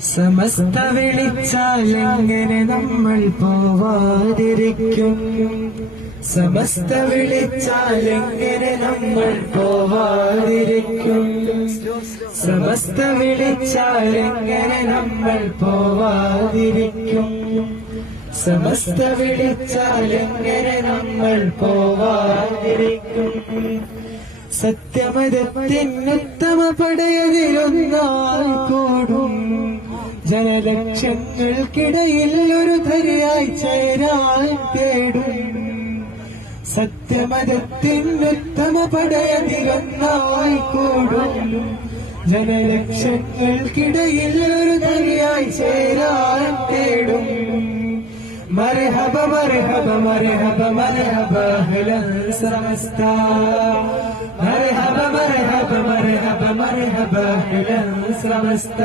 സമസ്ത വിളിച്ചാലെങ്ങനെ നമ്മൾ പോവാതിരിക്കും. സമസ്ത വിളിച്ചാലെങ്ങനെ നമ്മൾ പോവാതിരിക്കും. സമസ്ത വിളിച്ചാലെങ്ങനെ നമ്മൾ പോവാതിരിക്കും. സമസ്ത വിളിച്ചാലെങ്ങനെ നമ്മൾ പോവാതിരിക്കും. സത്യമതത്തിനുത്തമ പടയതിലൊന്നാൽ കൂടും ജനലക്ഷങ്ങൾക്കിടയിൽ ഒരു ധരിയായി ചേരാൻ തേടും സത്യമതത്തിനുത്തമ പടയതിലൊന്നാൽ കൂടും. ജനലക്ഷങ്ങൾക്കിടയിൽ ഒരു ധരിയായി ചേരാൻ തേടും مرحبا مرحبا مرحبا مرحبا اهلا سمستا مرحبا مرحبا مرحبا مرحبا اهلا സമസ്ത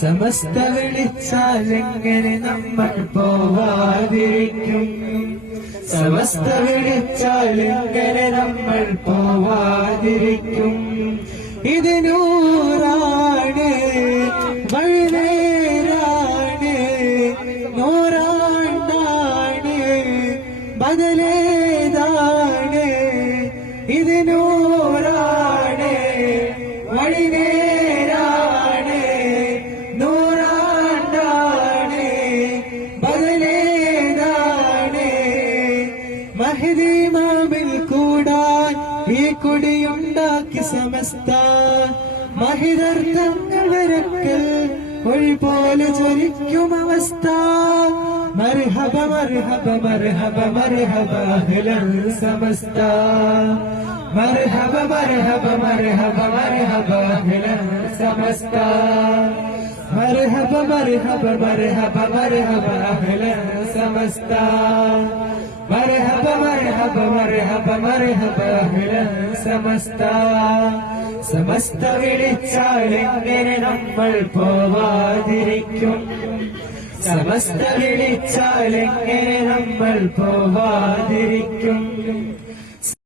സമസ്ത വിളിച്ചാൽ എങ്ങനെ നമ്മൾ പോവാതിരിക്കും സമസ്ത വിളിച്ചാൽ എങ്ങനെ നമ്മൾ പോവാതിരിക്കും ഇത് ബദലേതാണ് ഇത് നൂറാണ് വഴിനേരാണ് നൂറാണ്ടാണ് ബദലേതാണ് മഹദി മാമിൽ കൂടാൻ ഈ കൊടിയുണ്ടാക്കി സമസ്ത. മഹിതർത്ഥങ്ങൾ വരക്കൽ ഒഴി പോലെ അവസ്ഥ. മർഹബ മർഹബ മർഹബ മർഹബ അഹ്ലൻ സമസ്ത മർഹബ മർഹബ മർഹബ മർഹബ അഹ്ലൻ സമസ്ത മർഹബ മർഹബ മർഹബ മർഹബ അഹ്ലൻ സമസ്ത മർഹബ മർഹബ മർഹബ മർഹബ അഹ്ലൻ സമസ്ത സമസ്ത വിളിച്ചാൽ എങ്ങനെ നമ്മൾ പോവാതിരിക്കും സമസ്ത വിളിച്ചാൽ എങ്ങനെ നമ്മൾ പോവാതിരിക്കും?